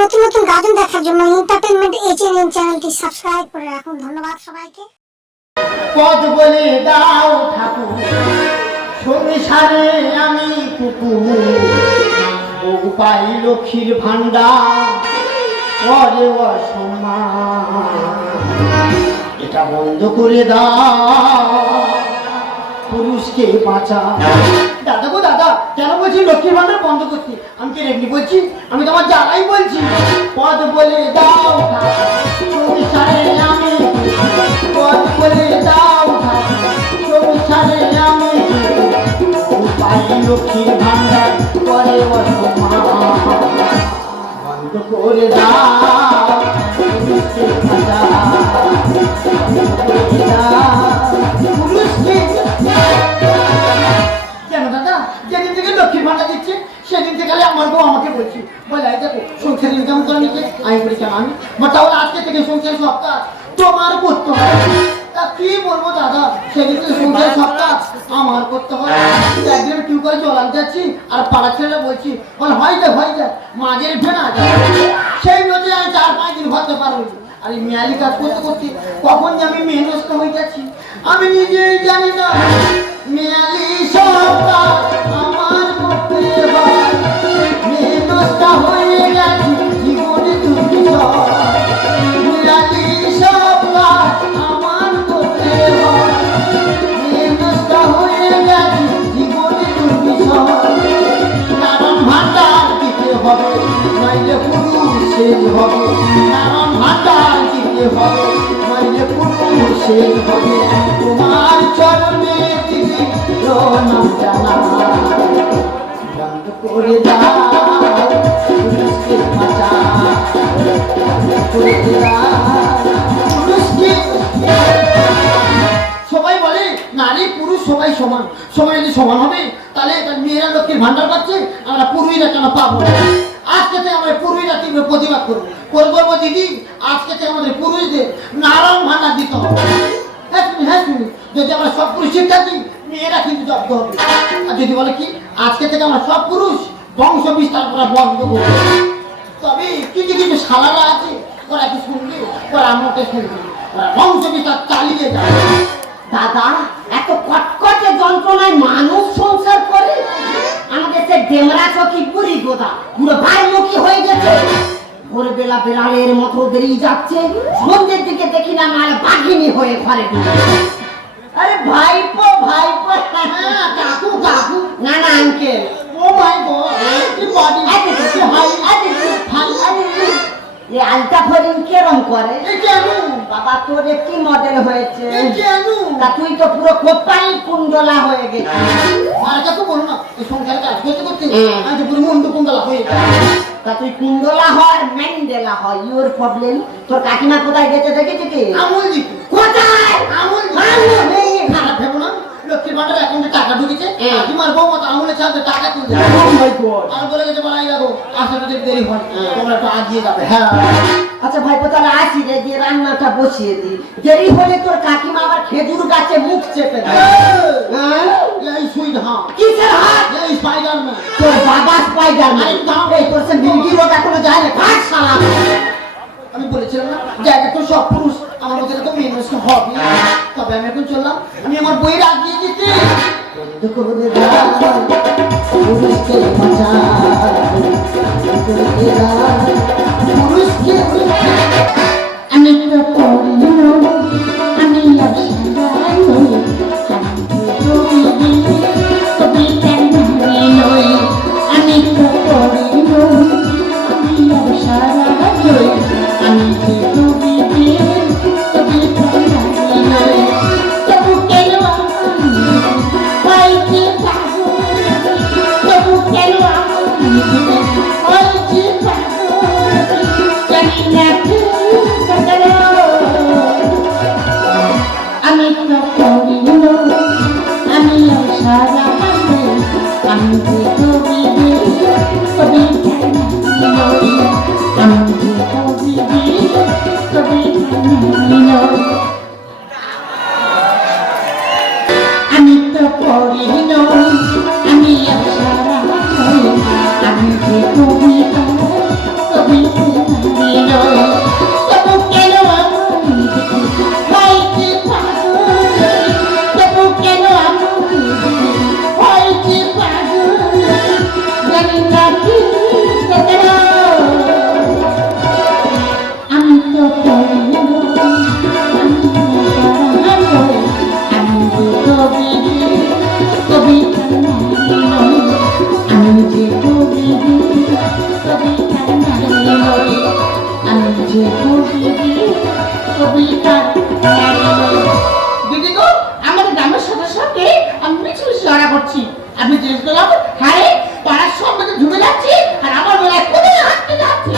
নতুন নতুন গাজন দেখার জন্য এন্টারটেইনমেন্ট এইচএনএন চ্যানেলটি সাবস্ক্রাইব করে রাখুন। ধন্যবাদ সবাইকে। পদ বলে দাও ঠাকুর, সংসারে আমি কুকুর, বউ পাই লক্ষ্মীর ভান্ডার, করে অসম্মান। এটা বন্ধ করে দাও, পুরুষকে বাঁচা। দাদা গো দাদা, কেন বলছি লক্ষ্মীর ভান্ডার বন্ধ করতে? আমি কি রেগনি বলছি? আমি তোমার জ্বালাই বলছি। পদ বলে দাও সংসারে আমি, পদ বলে দাও সংসারে আমি, পাই লক্ষ্মীর ভান্ডার, করে অসম্মান। বন্ধ করে দাও পুরুষকে বাঁচা, পুরুষকে। কেন দাদা, যেদিন থেকে লক্ষ্মীর ভান্ডার দিচ্ছে সেদিন থেকে আমার বউ আমাকে বলছি, বলে দেখো সংসার ইনকাম করে নিচ্ছে, আমি বলি কেন আমি, তাহলে আজকে থেকে সংসার সব কাজ তোমার করতে হয়। তা কি বলবো দাদা, সেদিন থেকে সংসার সব কাজ আমার করতে হয়। একদিন টিউ করে জল আনতে যাচ্ছি, আর পাড়া ছেলে বলছি, বল হয় যায় মাঝের ফেনা যায়। সেই মধ্যে আমি 4-5 দিন হতে পারবো। আর এই মেয়ালি কাজ করতে করতে কখন যে আমি মেয়ে নষ্ট হয়ে যাচ্ছি আমি নিজেই জানি না। মেয়ালি সব কাজ আমার করতে হয়, মেয়ে নষ্ট হয়ে গেছি জীবনে দুর্বিষহ। মেয়ালি সব কাজ আমার করতে হয়, মেয়ে নষ্ট হয়ে গেছি জীবনে দুর্বিষহ। নারায়ণ ভান্ডার দিতে হবে, নইলে পুরুষ শেষ হবে। নারায়ণ ভান্ডার দিতে হবে, নইলে পুরুষ শেষ হবে। তোমার চরণে দিদি নাম জানা, বন্ধ করে দাও পুরুষকে বাঁচা, করে পুরুষকে। সবাই বলে নারী পুরুষ সবাই সমান, সবাই যদি সমান হবে তাহলে মেয়েরা লক্ষ্মীর ভান্ডার পাচ্ছে, আমরা পুরুষরা কেন পাবো? আজকে থেকে আমরা পুরুষরা তীব্র প্রতিবাদ করবো দিদি। আজকে থেকে আমাদের পুরুষদের নারায়ণ ভান্ডার দিতে হবে। হ্যাঁ শুনি, যদি আমরা সব পুরুষ ঠিক থাকি মেয়েরা কিন্তু জব্দ হবে। আর যদি বলে কি আজকে থেকে আমরা সব পুরুষ বংশ বিস্তার করা বন্ধ করবো, তবে কিছু কিছু শালারা আছে ওরা কি শুনবে, ওরা আমাকে শুনবে, ওরা বংশ বিস্তার চালিয়ে যাবে। দাদা, এত কটকটে যন্ত্রণায় মানুষ সংসার করে? আমাদের সে ডেমরা চকি পুরি গোদা পুরো বাইমুখী হয়ে গেছে। ভোরবেলা বেড়ালের মতো বেরিয়ে যাচ্ছে, সন্ধ্যের দিকে দেখি না মাল বাঘিনী হয়ে ঘরে ঢুকে। আরে ভাইপো ভাইপো, কাকু কাকু, না না আঙ্কেল। ও মাই গড, কি বডি, কি হাই, এই আলতা ফরিং কেরম করে? কেন বাবা তোর কি মডেল হয়েছে? কেন তা তুই তো পুরো কোপাই কুণ্ডলা হয়ে গেছিস। আর কাকু বলো না, এই সংসারে কাজ করতে করতে আমি তো পুরো মন্দ কুণ্ডলা হয়ে গেছে। তা তুই কুণ্ডলা হয় ম্যান্ডেলা হয়, ইউর প্রবলেম। তোর কাকিমা কোথায় গেছে দেখেছিস কি? আমল জি কোথায়? আমল নেই। খারাপ ভেবো না, লক্ষ্মীর ভান্ডার অ্যাকাউন্টে টাকা ঢুকেছে, তোমার বউ মতো আমলের সাথে টাকা তুলছে। আর বলে গেছে বলাই যাবো, আসলে দেরি হয়, তোমরা একটু আগিয়ে যাবে। হ্যাঁ আচ্ছা ভাইপো, তাহলে আসি রে, দিয়ে রান্নাটা বসিয়ে দি। দেরি হলে তোর কাকিমা আবার খেজুর গাছে মুখ চেপে দেয়। এই সুইট হাঁ, কিসের হাত? এই স্পাইডারম্যান। তোর বাবা স্পাইডারম্যান। এই তোর সে মির্গি রোগ এখনো যায় না, কাজ সারা। আমি বলেছিলাম না জায়গা তো সব পুরুষ আমার মধ্যে তো মেয়ে নষ্ট হবে। তবে আমি এখন চললাম, আমি আমার বইয়ের আগিয়ে যেতে। বন্ধ করে দাও পুরুষকে বাঁচা, পুরুষকে। আমি তো পড়ি আমি কবি কেন নই, আমি তো পড়ি আমি সারা নই, আমি তো কবি কবি নই। তবু কেন হয়েছে পাগল, তবু কেন হয়েছে পাগল, জানি না আমি তো কবি আমি সারা আমি যে কবি কবি নই, আমি যে কবি কবি নই। আমি তো পড়ি নই আমি সারা আমি যে কবি কবি তবু কেন হয়েছে পাগল তবু কেন হয়েছে পাগল জানি না কি আমি তো দিদি গো আমাদের গ্রামের সদস্যকে আমি মিছিল সারা করছি আপনি জিজ্ঞেস করলাম হ্যাঁ পাড়ার সব মধ্যে ঢুকে যাচ্ছি আর আমার বেলায় কোথায় হাঁটতে যাচ্ছি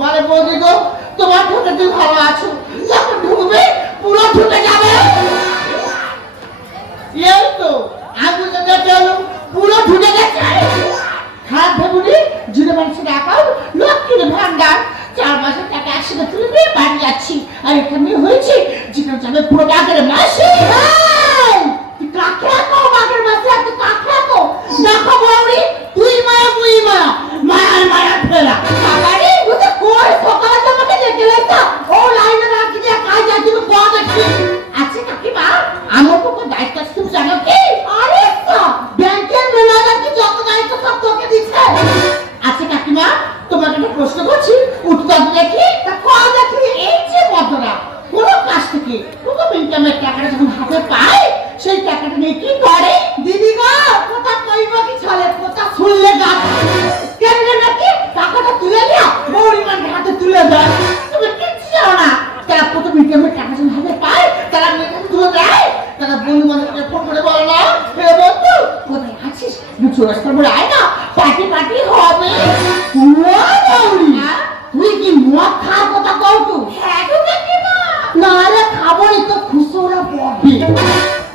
বলে বৌদি গো তোমার ঢুকে তুমি ভালো আছো যখন ঢুকবে পুরো ঢুকে যাবে এই তো আগুন দেখে পুরো ঢুকে গেছে খারাপ ভেবুনি জুড়ে মানুষের অ্যাকাউন্ট লক্ষ্মীর ভান্ডার 4 মাসের টাকা একসাথে তুলে দিয়ে বাড়ি যাচ্ছি আর এখানে হয়েছে যেখানে যাবে পুরো বাগের মাসে তুই কাকে এত বাগের মাসে এত কাকে এত দেখো বৌরি তুই মায়া মুই মায়া মায়ার মায়া ফেরা বাবারে বুঝে কই সকালে তোমাকে দেখে লেখা ও লাইনে রাখি দিয়ে কাজ যাচ্ছি কোয়া দেখছি আচ্ছা কাকিমা আমার তো দায়িত্ব আছে তুমি জানো কি আরে ব্যাংকের ম্যানেজার কি যত দায়িত্ব সব তোকে দিচ্ছে আচ্ছা কাকিমা তোমাকে একটা প্রশ্ন করছি উত্তর দেখি তা কোয়া দেখি এই যে মদরা কোন কাজ থেকে প্রথম ইনকামের টাকাটা যখন হাতে পায় সেই টাকাটা নিয়ে কি করে দিদি গো কথা কইব কি চলে কথা শুনলে গাছ কেন নাকি টাকাটা তুলে নিয়া বৌরিমার হাতে তুলে দেয় তুমি কিচ্ছু জানো না তারা প্রথম ইনকামের টাকা যখন হাতে পায় তারা মেয়েকে তুলে দেয় তারা বন্ধু বান্ধবকে ফোন করে বলে না হে বন্ধু কোথায় আছিস চুরাস্তার মোড়ে আয় না পার্টি পার্টি হবে তুই কি মদ খাওয়ার কথা কও তো হ্যাঁ তো কাকিমা না রে খাবো নি তো খুশি ওরা পড়বে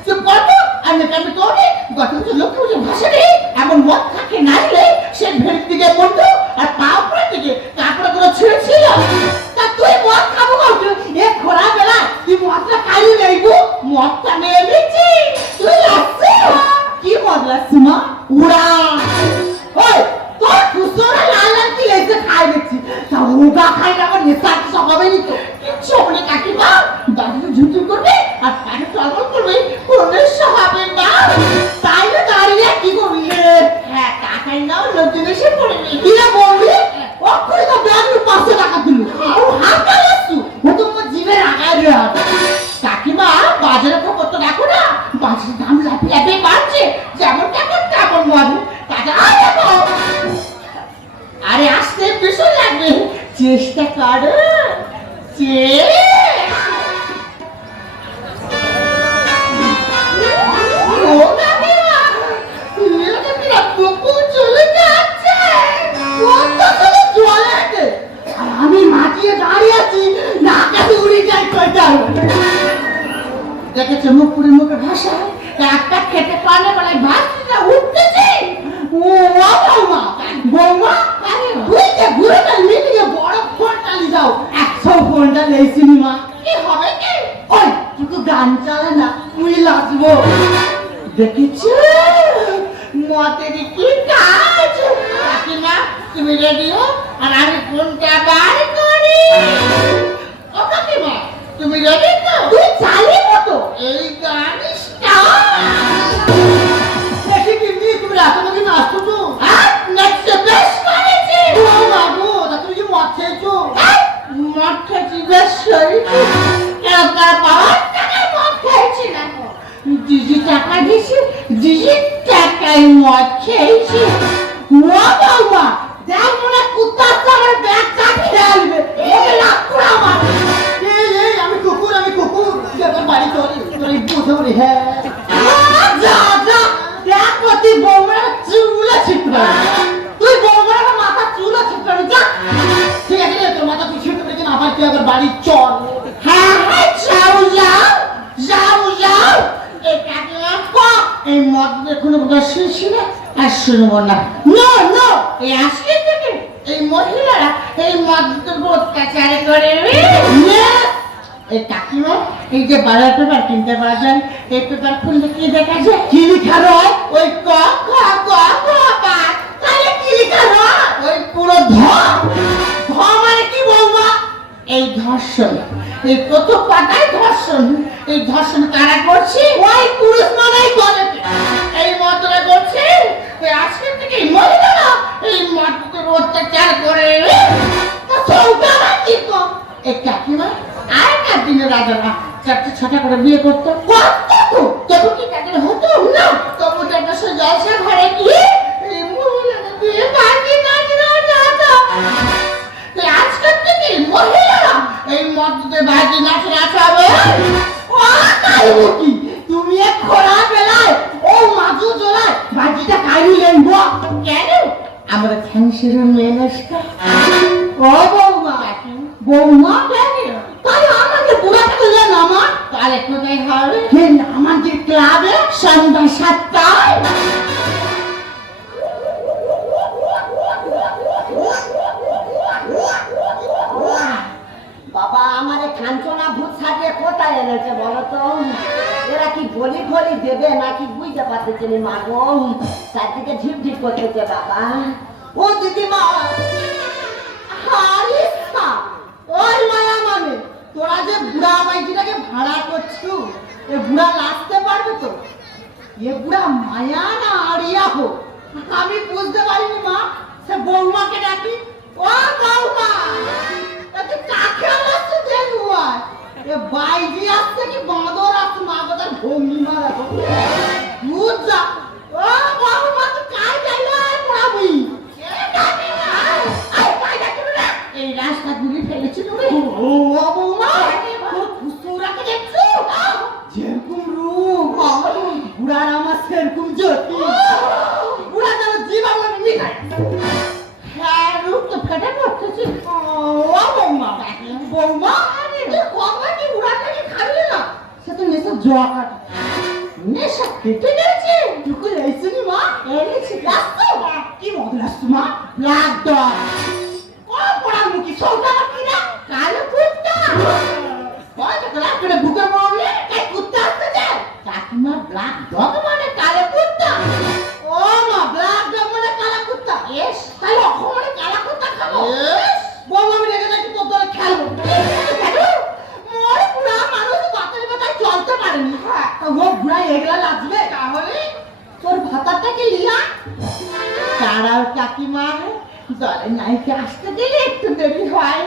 চুপ কর তো আমি কামে তোরে গতম তো লোকে বুঝে ভাষা নেই এমন মদ খাকে নাইলে সে ভেড়ির দিকে বন্ধু আর পা উপরের দিকে কাপড় গুলো ছিঁড়েছিল তা তুই মদ খাবো কও এ খোলা বেলা তুই মদটা খাইলি নেইবো মদটা নিয়ে নিচ্ছি তুই আসছে কি মদলা সুমা উড়া ওই তোর খুশোরা লাল লাল কি এসে খাই দেখছি তা উগা খাই না আমার নেশা সকাবে নি তো কিচ্ছু বলে কাকিমা দাদু ঝুঁঝুঁ করবে আর পায়ে টলমল করবে কোনো নেশা হবে না তাই না দাঁড়িয়ে কি করবি হ্যাঁ টাকাই নাও লোকজন এসে পড়বে কি না বলবি অক্ষরে তো ব্যাংকে 500 টাকা দিল ও হাত পালাচ্ছু ও তো আমার জীবের আগায় রে কাকিমা বাজারে খবর তো দেখো না বাজারের দাম লাফিয়ে লাফিয়ে বাড়ছে যেমন তেমন মদ টাকা দেখো আরে আসতে ভীষণ লাগবে চেষ্টা করো আমি মাটিয়ে দাঁড়িয়ে আছি না কাছে উড়ে যাই কয়টা দেখেছো মুখপুরের মুখে ভাষা একটা খেতে পারলে বলে ভাবছি না উঠতেছে ও বৌমা বৌমা তুই যে ঘুরেটা লিখে বড় ফোন চালিয়ে যাও 100 ফোনটা নেই সিনেমা কি হবে কি ওই তুই গান চালা না তুই লাজবো দেখেছো মতের কি কাজ কাকিমা তুমি রেডি হও আর আমি ফোনটা বার করি ও কাকিমা তুমি রেডি তো তুই চালিয়ে মতো এই গান দেখি কি তুমি রাতে নাচছো তো হ্যাঁ নাচতে বেশ করেছি ও বাবু তুমি কি মদ খেয়েছো মদ খেয়েছি বেশ করেছি কেন তার বাবার টাকায় মদ খেয়েছি না দিদি টাকা দিয়েছি দিদি টাকায় মদ খেয়েছি ও বাবা দেখ মনে কুত্তা আমার ব্যাগ চাপিয়ে আনবে ওকে লাভ করে আমার আমি কুকুর যেটা বাড়ি চলি তুই বুঝে বলি হ্যাঁ যা যা দেখ তুই বৌমার চুল ছিটবে তুই বৌমার মাথা চুল ছিটবে যা ঠিক আছে তোর মাথা তুই ছিটবে কিনা আবার তুই আবার বাড়ি চল হ্যাঁ হ্যাঁ যাও এই কাকিমা এই মদ দেখুন বোধহয় শুনছি না আর শুনবো না নো এই আজকে থেকে এই মহিলারা এই মদের অত্যাচার করে এই কাকিমা এই যে বাজার পেপার কিনতে পাওয়া যায় এই পেপার খুললে কি দেখা যায় কি লেখা রয় ওই ক খ গ ঘ তাহলে কি লেখা রয় ওই পুরো ধ ধর্ষণ, এই প্রথম পাতায় ধর্ষণ। এই ধর্ষণ কারা করছে? ওই পুরুষ মানাই করে। এই মতরা করছে আজকে থেকে এই মহিলারা এই মাটিতে অত্যাচার করে। এই কাকিমা আর দিনে রাজারা 4-6টা করে বিয়ে করতো, তবু কি তাদের হতো না? তবু তাদের সে জলসা ঘরে গিয়ে এই মহিলাদের দিয়ে বাজি নাচা যেত। আজকের থেকে মহিলারা এই মধ্যে বাজি নাচ নাচাবে। তুমি এক খোলা বেলায় ও মাজু জোলায় বাজিটা কাইনি লেনব কেন? আমাদের খ্যাংসের মেনসটা ও বৌমা বৌমা তাই আমাকে বুড়াটা তুলে নামা তাহলে কোথায় হবে? আমাদের ক্লাবে সন্ধ্যা 7টায়। বাবা আমার খানচনা ভূত সাজিয়ে কোথায় এনেছে বলো তো? এরা কি বলি বলি দেবে নাকি বুঝতে পারতেছে না মাগো, চারদিকে ঝিপঝিপ করতেছে বাবা। ও দিদিমা হারিসা ওই মায়া মানে তোরা যে বুড়া মাইজিটাকে ভাড়া করছু, এ বুড়া লাসতে পারবে তো? এ বুড়া মায়া না আড়িয়া হোক আমি বুঝতে পারিনি মা। সে বৌমাকে ডাকি, ও বৌমা এত কাকে আসছে দেখু আর এ বাইজি আসছে কি বাঁদর আসছে মা কথা ভঙ্গি মারা বুঝ যা। ও বৌমা তুই কাই যাইলা পড়াবি এই রাস্তা গুলি ফেলেছিল রে। ও বৌমা তোর খুসুরাকে দেখছো যেরকম রূপ বুড়ার আমার সেরকম জ্যোতি। বুড়া যেন জীবাণু নিকায়। হ্যাঁ রূপ তো ফেটে পড়তেছে। ও বৌমা বৌমা তুই কবে কি বুড়াটাকে খাবি না? সে তো নেশা জোয়া কাট নেশা কেটে গেছে। তুই এসে নি মা এনেছি লাস্ট কি মত লাস্ট মা ব্ল্যাক ডগ ও পড়ার মুখি সৌটা কি না কালো কুত্তা ওই তো ক্লাস করে বুকে পড়লে এই কুত্তা আসতে যায়। কাকিমা ব্ল্যাক ডগ মানে কালো কুত্তা? ও মা ব্ল্যাক ডগ মানে কালো কুত্তা। এস তাহলে অখন মানে কালো কুত্তা খাবো। এস বল আমি রেগে নাকি তোর দলে খেলবো। মোর বুড়া মানুষ বাতাই বাতাই চলতে পারেনি। হ্যাঁ ও বুড়া এগলা লাগবে তাহলে তোর ভাতাটাকে লিয়া তারাও কাকিমা দলে নাইকে আসতে দিলে একটু দেরি হয়।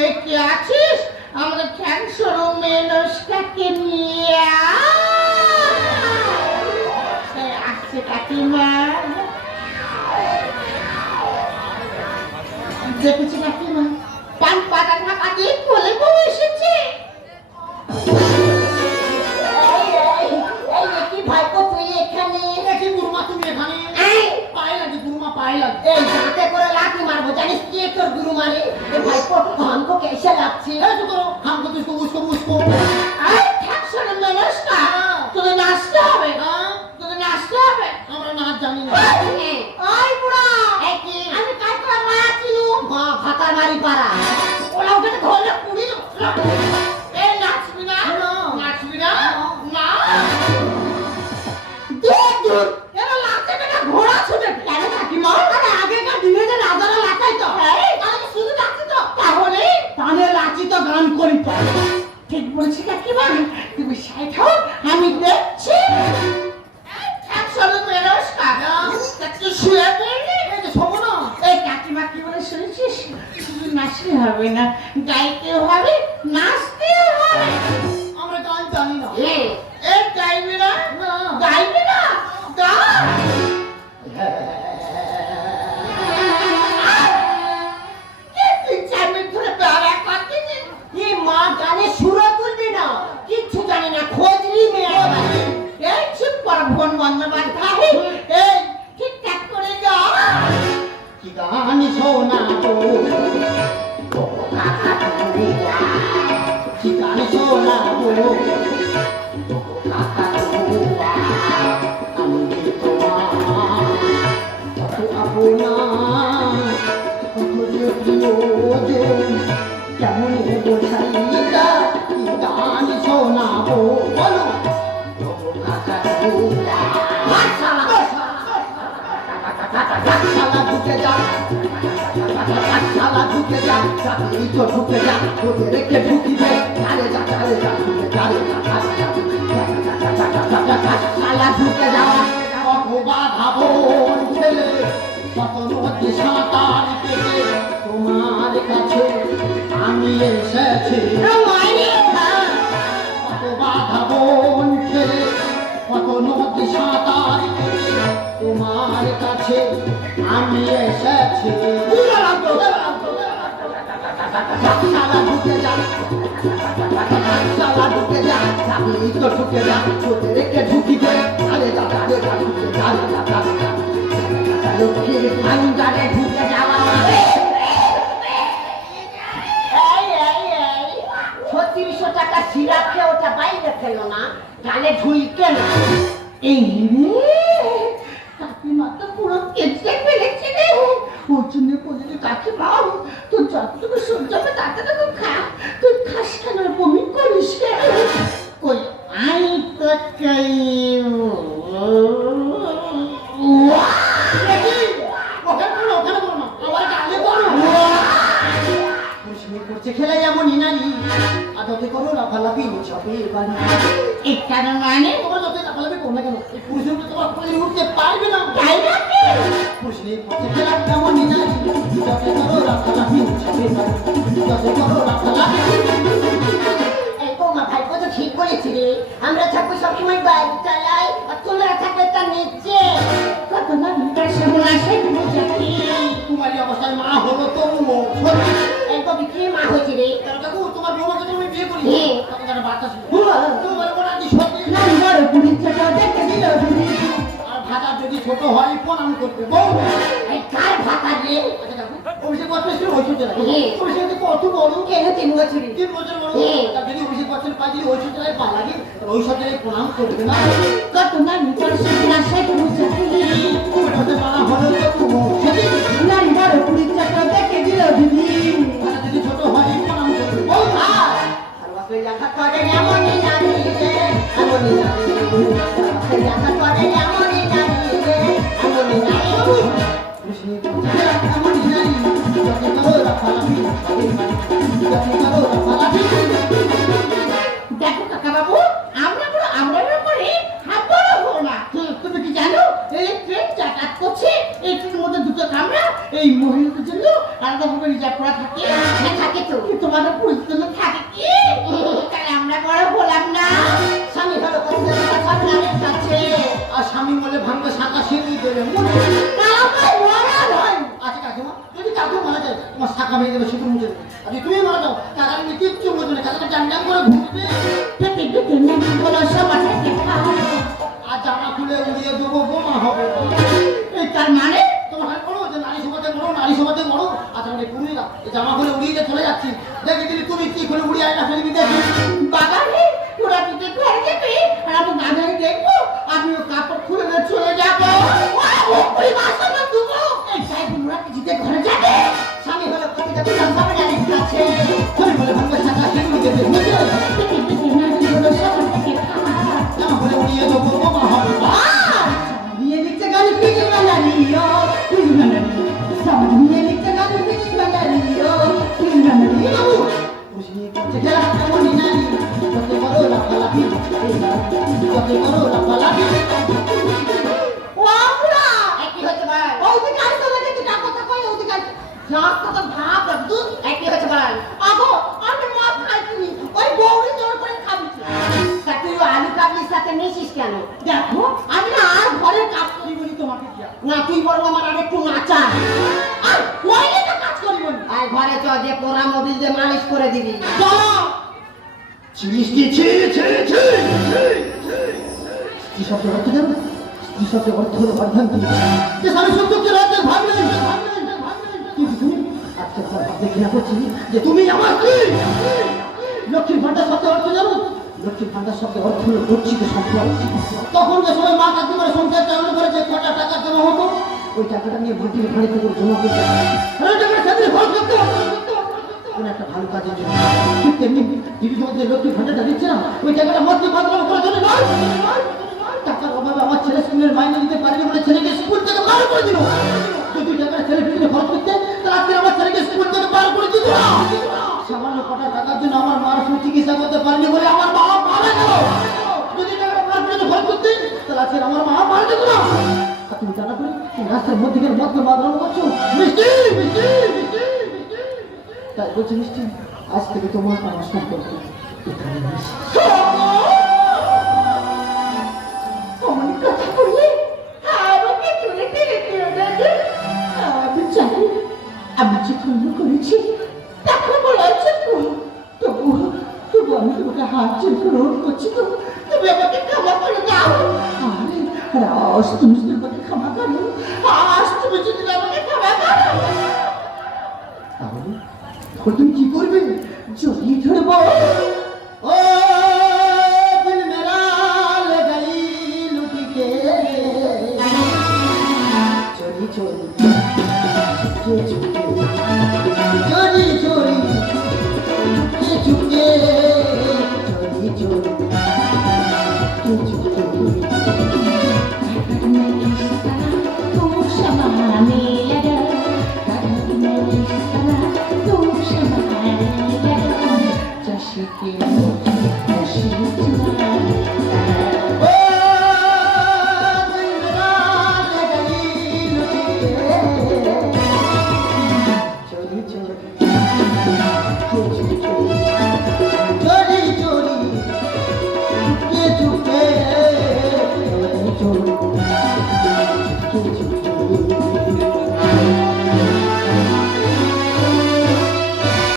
এই কে আছিস? আমাদের ক্যান্সার মেনসটাকে নিয়ে আসছে কাকিমা। দেখেছি কাকিমা পান পাতা ঢাকা দিয়ে কোলে বউ এসেছে। কি ভাইপো তুই এখানে? কি গুরুমা তুমি এখানে? পায়ে লাগে গুরুমা পায়ে লাগে। এই দাঁতে করে লাঠি মারবো জানিস কি তোর গুরু মানে? এ ভাইপো हमको कैसे লাগছে? এই তো করো हमको तो उसको আরে ঠ্যাকশন মেনসটা তোকে নাচতে হবে। তোকে নাচতে হবে। আমরা নাচ জানি না। ওই বুড়া এই কি আমি কাজ করে মায়া চিনু মা ভাতা মারি পারা ওলা ওকে ধরলে পুড়ি এই নাচবি না নাচবি না না দূর এরা লাতে বেটা ঘোড়া ছুটে কেন থাকি মা? আরে আগেকার দিনে যে রাজারা লাচাইতো তাহলে শুধু লাচি তো তাহলে তানে লাচি তো গান করি তো। ঠিক বলছি কাকিমা তুমি সাইড হও আমি দেখছি। একশোর মেরস কাকা তুই শুয়ে পড়লি এই যে শোবো না। এই কাকিমা কি বলে শুনেছিস? শুধু নাচলে হবে না গাইতেও হবে নাচতেও হবে। আমরা গান জানি না। এই গাইবি না গাইবি না গা মা গানে সুরও তুলবি না কিচ্ছু জানি না খোঁজলি মেয়ে এই চুপ কর ফোন বন্ধ বাধ্য এই ঠিকঠাক করে গা। কি গান শোনা গো কি গান শোনা গো আমি তোমার কত আপনা কেমন বোঝাইটা কি গান শোনাবো বলো শালা ঢুকে যা শালা ঢুকে যা এই তো ঢুকে যা ওদের রেখে ঢুকিবে চালে যা ঢুকে চালে শালা ঢুকে যাওয়া কত বাধা বোন ছেলে কত নদী সাঁতার কেটে তোমার কাছে আমি এসেছি কত বাধা বোন ছেলে কত নদী সাঁতার কেটে তোমার কাছে আমি এসেছি শালা ঢুকে যা শালা ঢুকে যা এই তো ঢুকে যা ওদের রেখে ঢুকিবে চালে যা ঢুকে চালে যা লক্ষ্মীর ভান্ডারে ঢুকে যাওয়া মানে 3600 টাকা সিরাপ খেয়ে ওটা বাইরে খেলো না, গালে ঢুলকে না। এই কাকিমা তো পুরো কেটে ফেলেছে রে ওর জন্য বলেছি কাকিমা তোর যতটুকু সহ্য হবে তাড়াতাড়ি খা তুই খাস কেন বমি করিস কেন কই আই তো চাই খেলে যেমন ইনানি আদতে করো লাফালাফি ছবি বাড়ি এটার মানে তোমার যত লাফালাফি করো না কেন এই পুরুষের উপরে তোমার উপরে উঠতে পারবে না তাই নাকি? পুরুষের পথে খেলা যেমন ইনানি যত করো লাফালাফি ছবি বাড়ি যত করো লাফালাফি এই বৌমা ভাই কত ঠিক বলেছিলে, আমরা থাকবো সবসময় বাইরে চালাই আর তোমরা থাকবে তার নিচে। কত না তার সামনে আসে বুঝাকি তোমারই অবস্থায় মা হলো তো একদম বিক্রি মা হয়েছে রে। দেখো তোমার বৌমাকে তুমি বিয়ে করি হ্যাঁ। তখন তার বাচ্চা ছিল বাবা। তোমার বোনা কি সত্যি না বড় পুলিশটা দেখতে দিল দিদি। আর ভাতা যদি ছোট হয় প্রণাম করবে বউ এই কার ভাতা রে? আচ্ছা দেখো অভিষেক করতে ছিল ওই সূত্রে হ্যাঁ। অভিষেক কত বড় কেন 3 বছরই? 3 বছর বড় হ্যাঁ। তার যদি অভিষেক করতে পাই যদি ওই সূত্রে পা লাগে ওই সূত্রে প্রণাম করবে না কত না তার সামনে আসে বুঝাকি ওটা হতে পারা হলো তো সেদিন না বড় পুলিশটা দেখতে দিল দিদি। ভাতা যদি ছোট হয় প্রণাম করবে বউ সর্বত্র দেখা করে এমনই জানি রে, এমনই জানি রে। সর্বত্র দেখা করে এমনই জানি রে, এমনই জানি রে। কৃষ্ণের খেলা এমন জানি যত করো লাফালাফি যত করো লাফালাফি দেখো কাকা বাবু, আমরা করে হাত বড় হবো না। তুমি কি জানো এই ট্রেন যাতায়াত করছে, এই ট্রেনের মধ্যে দুটো কামরা এই মহিলাদের জন্য আলাদাভাবে রিজার্ভ করা থাকে। হ্যাঁ থাকে তো, তোমাদের পুরুষদের জন্য থাকে কি? তাহলে আমরা বড় হলাম না। স্বামী হলো কতজন সন্তানের কাছে আর স্বামী বলে ভাঙবে শাঁখা সিঁড়ি দেবে মনে কালাই মরা নয়। আচ্ছা কাকিমা যদি কাকু মারা যায় তোমার শাখা ভেঙে দেবে শুধু মুছে দেবে আর যদি তুমি মারা যাও কাকার নিয়ে কিচ্ছু বলবে না কাকাকে জান জান করে ঘুরবে পেটে পেটে নাকি বলো সমাজে দেখা। আর জামা খুলে উড়িয়ে দেবো বোমা হবে এই তার মানে তোমার হয় বলো যে নারী সমাজে বড় নারী সমাজে বড় আচ্ছা মানে তুমি না এই জামা খুলে উড়িয়ে দিয়ে চলে যাচ্ছি দেখি দিদি তুমি কি খুলে উড়িয়ে আয়না ফেলে দিতে বাবা রে, তোরা দিতে ঘরে যাবি আর আমি গাধারি দেখবো, আমিও কাপড় খুলে নিয়ে চলে যাবো। ওই বাসনা দেবো। এই তাই তোমরা কি জিতে ঘরে যাবে? স্বামী হলো প্রতিটা পিতা সমাজের কাছে তুমি বলে ভাঙবে শাখা সিঁড়ি দেবে বুঝে পেটে পেটে নাকি বলো সবার থেকে খাওয়া। জামা খুলে উড়িয়ে দেবো বোমা হবে দিয়ে দিচ্ছে গালি পিছু বানালিও, পিছু বানালিও। সব দিয়ে দিচ্ছে গালি পিছু বানালিও, পিছু বানালিও। খুশি করছে খেলা এমনই জানি যত বড় লাফালাফি যত বড় লাফালাফি ও আমরা একই হচ্ছে ভাই। ওদিকে আসতে লাগে কি কথা কই ওদিকে আসতে। রাস্তা তো ভাব একটু একই হচ্ছে ভাই। আগো আমি মাছ খাইনি, ওই বউরি জোর করে খাবিছি। তা তুই আলু কাবলির সাথে মিশিস কেন? দেখো আমি না আর ঘরের কাজ করি বলি তোমাকে দিয়া না, তুই বরং আমার আর একটু নাচা আর ওইলে তো কাজ করি বলি। আর ঘরে চ দিয়ে পোড়া মোবিল দিয়ে মালিশ করে দিবি। চলো চিষ্টি ছি ছি ছি কি শব্দ অর্থ জানো কি শব্দ অর্থ হলো অর্ধাঙ্গি যে স্বামী সত্যকে রাতে ভাবলেন কিন্তু তুমি আজকে ভাবতে ঘৃণা করছি যে তুমি আমার স্ত্রী লক্ষ্মীর ভান্ডার শব্দ অর্থ জানো লক্ষ্মীর ভান্ডার শব্দ অর্থ হলো গচ্ছিত সম্পদ তখন যে সময় মা কাকিমার সংসার চালু করে যে কটা টাকা জমা হতো ওই টাকাটা নিয়ে মাটির ভাঁড়িতে করে জমা করতে ওই টাকাটা সেদিন খরচ করতে কোন একটা ভালো কাজের জন্য ঠিক তেমনি দিদি তোমাদের লক্ষ্মীর ভান্ডারটা দিচ্ছে না ওই টাকাটা মধ্যে মাত্রা করার জন্য নয় টাকার অভাবে আমার ছেলে স্কুলের মাইনে দিতে পারেনি বলে ছেলেকে স্কুল থেকে বার করে দিল। যদি টাকার ছেলে পিছনে খরচ করতে তাহলে আজকে আমার ছেলেকে স্কুল থেকে বার করে দিত না। সামান্য কটা টাকার জন্য আমার মার সুচিকিৎসা করতে পারেনি বলে আমার মা মারা গেল। যদি টাকাটা মার পিছনে খরচ করতে তাহলে আজকে আমার মা মারা যেত না। আর তুমি জানা করে রাস্তার মধ্যে মত মাদ্রাম করছো মিষ্টি মিষ্টি মিষ্টি মিষ্টি। তাই বলছি মিষ্টি, আজ থেকে তোমার আমার সম্পর্ক এখানে অমন কথা বললে আমাকে তুলে টেনে দিও না রে। আমি জানি আমি যে ভুল করেছি তাকে বলাচ্ছে তবু তবু আমি তোমাকে হাত চেয়ে গ্রহণ করছি। তো তুমি আমাকে ক্ষমা করে দাও। আরে আরে আজ তুমি যদি আমাকে ক্ষমা করো, আজ তুমি যদি আমাকে ক্ষমা করো, তাহলে তুমি কি করবে? জড়িয়ে ধরবো।